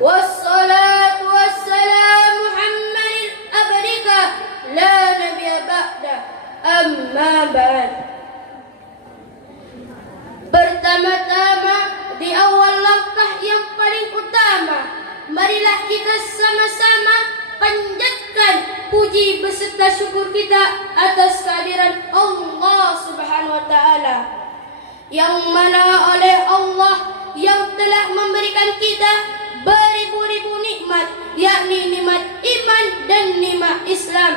والصلاة والسلام محمد الأبرك لا نبي بعده أما بعد. Pertama-tama di awal langkah yang paling utama, marilah kita sama-sama panjatkan puji beserta syukur kita atas kehadiran Allah Subhanahu wa taala, yang mana oleh Allah yang telah memberikan kita beribu-ribu nikmat, yakni nikmat iman dan nikmat Islam.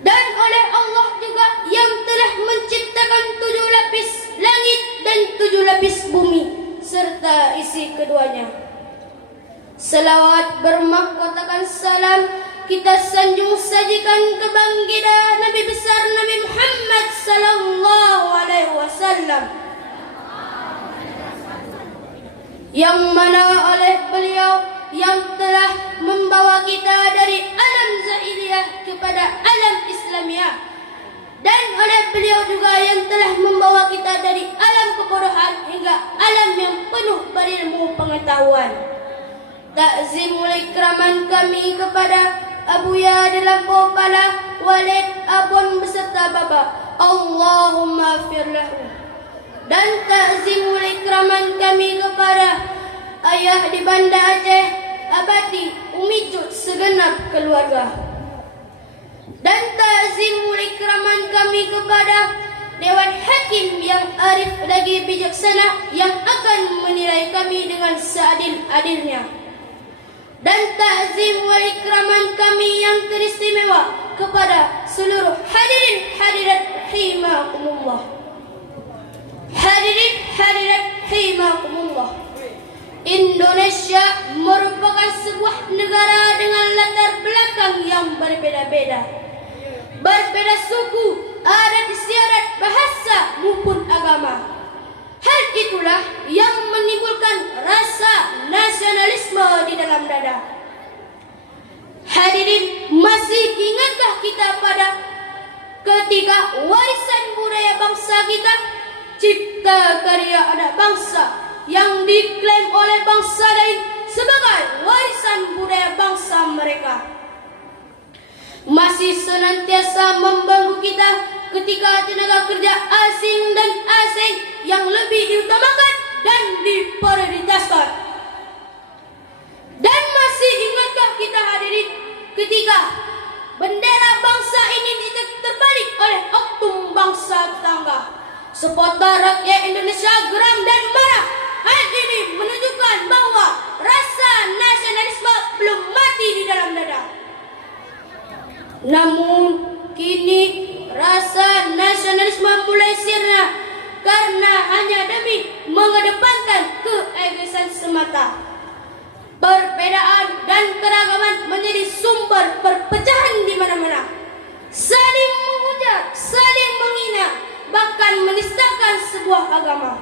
Dan oleh Allah juga yang telah menciptakan 7 lapis langit dan 7 lapis bumi serta isi keduanya. Selawat bermahkotakan salam kita sanjung sajikan ke baginda Nabi besar Nabi Muhammad sallallahu alaihi wasallam, yang mana oleh beliau yang telah membawa kita dari alam zahiriyah kepada alam Islamiyah, dan oleh beliau juga yang telah membawa kita dari alam kebodohan hingga alam yang penuh berilmu pengetahuan. Takzimul ikraman kami kepada Abuya di Lampau Pala, Walid, Abon beserta Baba, Allahumma firlahu. Dan takzimul ikraman kami kepada ayah di Banda Aceh, Abadi, Umi Jud segenap keluarga. Dan takzimul ikraman kami kepada Dewan Hakim yang arif lagi bijaksana, yang akan menilai kami dengan seadil-adilnya. Dan takzimul ikraman kami yang teristimewa kepada seluruh hadirin hadirat rahimakumullah. Hadirin hadirat rahimakumullah. Indonesia merupakan sebuah negara dengan latar belakang yang berbeda-beda. Berbeda suku, adat istiadat, bahasa maupun agama. Hal itulah yang menimbulkan rasa nasionalisme di dalam dada. Hadirin, masih ingatkah kita pada ketika warisan budaya bangsa kita, cipta karya anak bangsa yang diklaim oleh bangsa lain sebagai warisan budaya bangsa mereka, masih senantiasa membanggu kita ketika tenaga kerja asing dan asing yang lebih diutamakan dan diprioritaskan. Dan masih ingatkah kita hadirin ketika bendera bangsa ini terbalik oleh oknum bangsa tetangga? Sepotong rakyat Indonesia geram dan marah. Hal ini menunjukkan bahwa rasa nasionalisme belum mati di dalam dada. Namun kini rasa nasionalisme mulai sirna karena hanya demi mengedepankan keegoisan semata. Perbedaan dan keragaman menjadi sumber perpecahan di mana-mana. Saling menghujat, saling menghina, bahkan menistakan sebuah agama.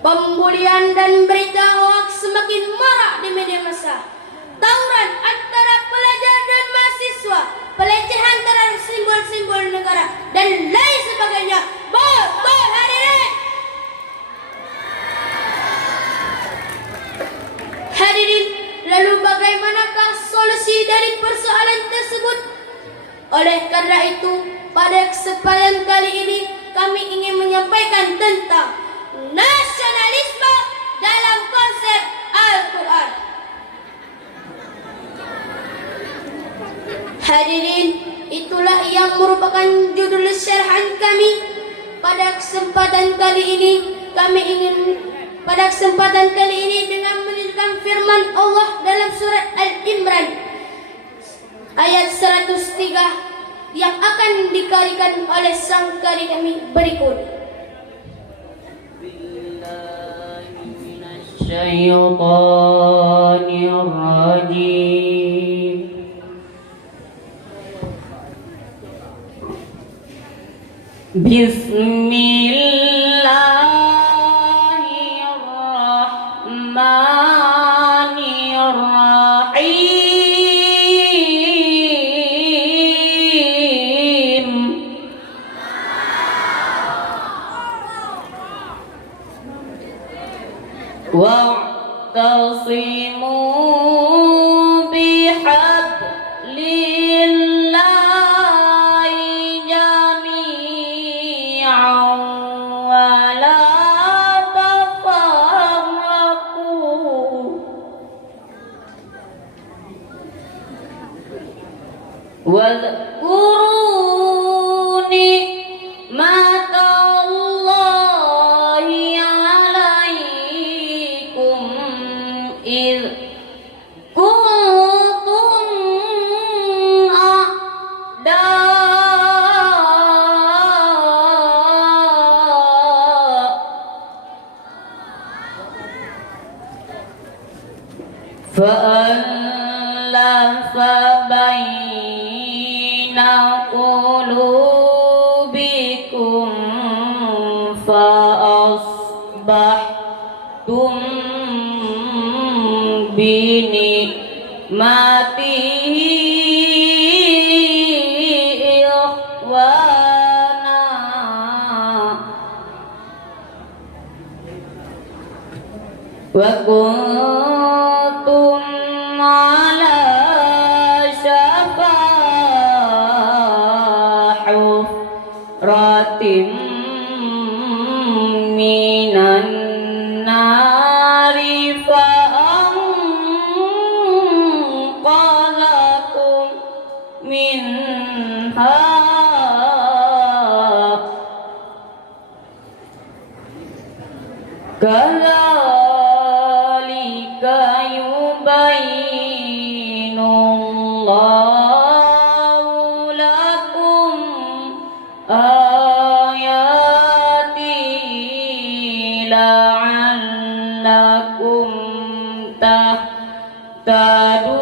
Pembulian dan berita hoaks semakin marak di media massa. Tawuran antara pelajar dan mahasiswa, pelecehan terhadap simbol-simbol negara, dan lain sebagainya. Betul hadirin. Hadirin, lalu bagaimanakah solusi dari persoalan tersebut? Oleh karena itu, pada kesempatan kali ini kami ingin menyampaikan tentang nasionalisme dalam konsep Al-Quran. Hadirin, itulah yang merupakan judul syarahan kami. Pada kesempatan kali ini dengan menunjukkan firman Allah dalam surat Al-Imran ayat 103 yang akan dikarikan oleh sang kari kami berikut. Syaitanirrajim. Bismillahirrahmanirrahim. wa'tasimu bihablillahi jami'an wa la tafarraqu wadhkuru ni'matallahi 'alaikum id kuntum a'da fa'alafa baina qulubikum fa'asbahtum binikmatihi ikhwana wa kuntum ala syafa hufratin minan nari fa'anqadhakum minha kadzalika yubayyinullahu lakum ayati la'allakum tahtadun,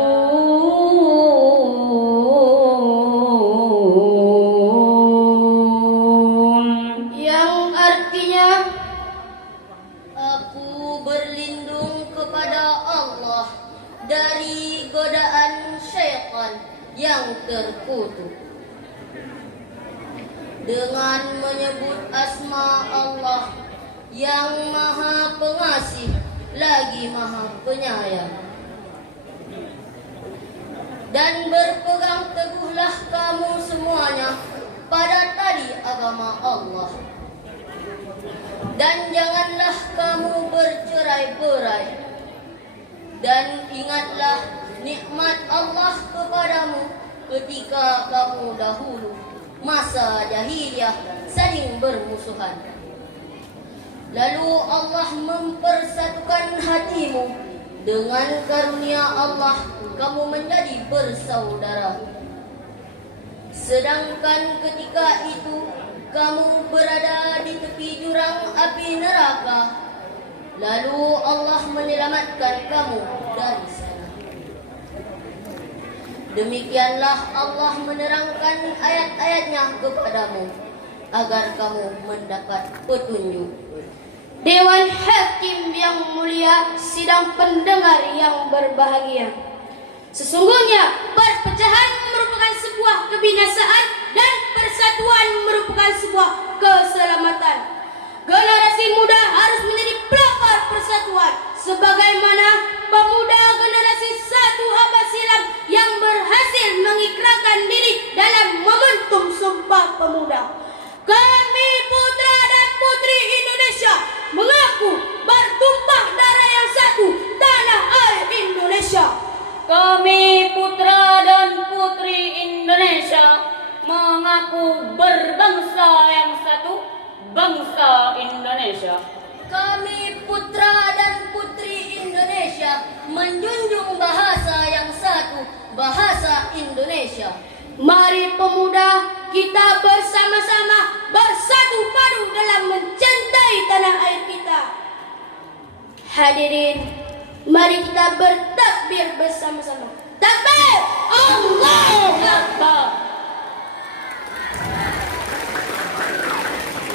yang artinya aku berlindung kepada Allah dari godaan syaitan yang terkutuk dengan menyebut asma Allah yang maha pengasih lagi maha penyayang. Dan berpegang teguhlah kamu semuanya pada tali agama Allah. Dan janganlah kamu bercerai-berai. Dan ingatlah nikmat Allah kepadamu ketika kamu dahulu masa jahiliyah saling bermusuhan. Lalu Allah mempersatukan hatimu dengan karunia Allah kamu menjadi bersaudara. Sedangkan ketika itu kamu berada di tepi jurang api neraka, lalu Allah menyelamatkan kamu dari sana. Demikianlah Allah menerangkan ayat-ayatnya kepadamu agar kamu mendapat petunjuk. Dewan Hakim yang mulia, sidang pendengar yang berbahagia. Sesungguhnya perpecahan merupakan sebuah kebinasaan dan persatuan merupakan sebuah keselamatan. Generasi muda harus menjadi pelopor persatuan sebagaimana pemuda generasi 1 abad silam yang berhasil mengikrarkan diri dalam momentum Sumpah Pemuda. Kami putra dan putri Indonesia mengaku bertumpah darah yang satu, tanah air Indonesia. Kami putra dan putri Indonesia mengaku berbangsa yang satu, bangsa Indonesia. Kami putra dan putri Indonesia menjunjung bahasa yang satu, bahasa Indonesia. Mari pemuda, kita bersama-sama bersatu padu dalam mencintai tanah air kita. Hadirin, mari kita bertakbir bersama-sama. Takbir! Allahu Akbar.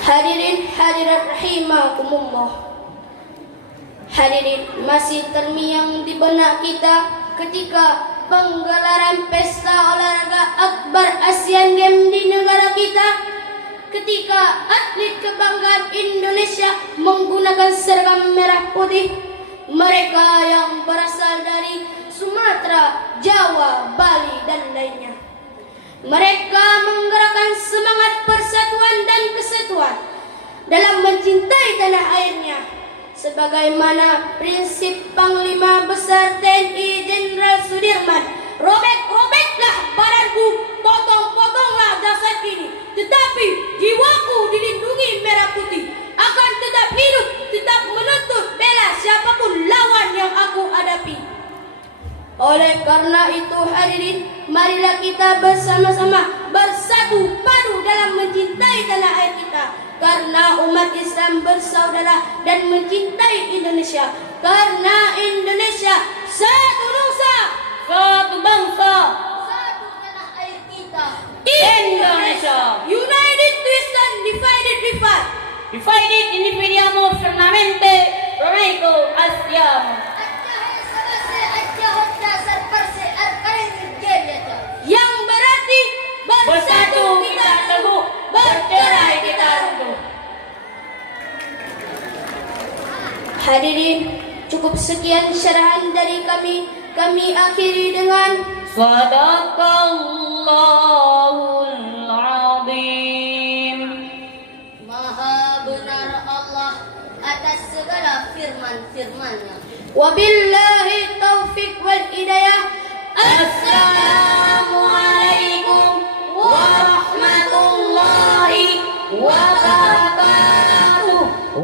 Hadirin hadirat rahimakumullah. Hadirin, masih terngiang di benak kita ketika penggelaran pesta olahraga akbar Asian Games di negara kita, ketika atlet kebanggaan Indonesia menggunakan seragam merah putih, mereka yang berasal dari Sumatera, Jawa, Bali, dan lainnya. Mereka menggerakkan semangat persatuan dan kesatuan dalam mencintai tanah airnya, sebagaimana prinsip Panglima Besar TNI Jenderal Sudirman, robek-robeklah badanku, potong-potonglah jasad ini, tetapi jiwaku dilindungi merah putih, akan tetap hidup, tetap menuntut bela siapapun lawan yang aku hadapi. Oleh karena itu hadirin, marilah kita bersama-sama bersatu padu dalam mencintai tanah air kita, karena umat Islam bersaudara dan mencintai Indonesia, karena Indonesia satu nusa, Satu bangsa, satu tanah air kita. Indonesia. United we stand, divided we fight. Divided individuamos firmemente, Romeiko Asiamo. Yang berarti bersatu kita teguh, bercerai kita runtuh. Hadirin, cukup sekian syarahan dari kami. Kami akhiri dengan Sadaqallahul Azim. Maha benar Allah atas segala firman-firman-Nya. wabillahi taufiq wal hidayah. Assalamualaikum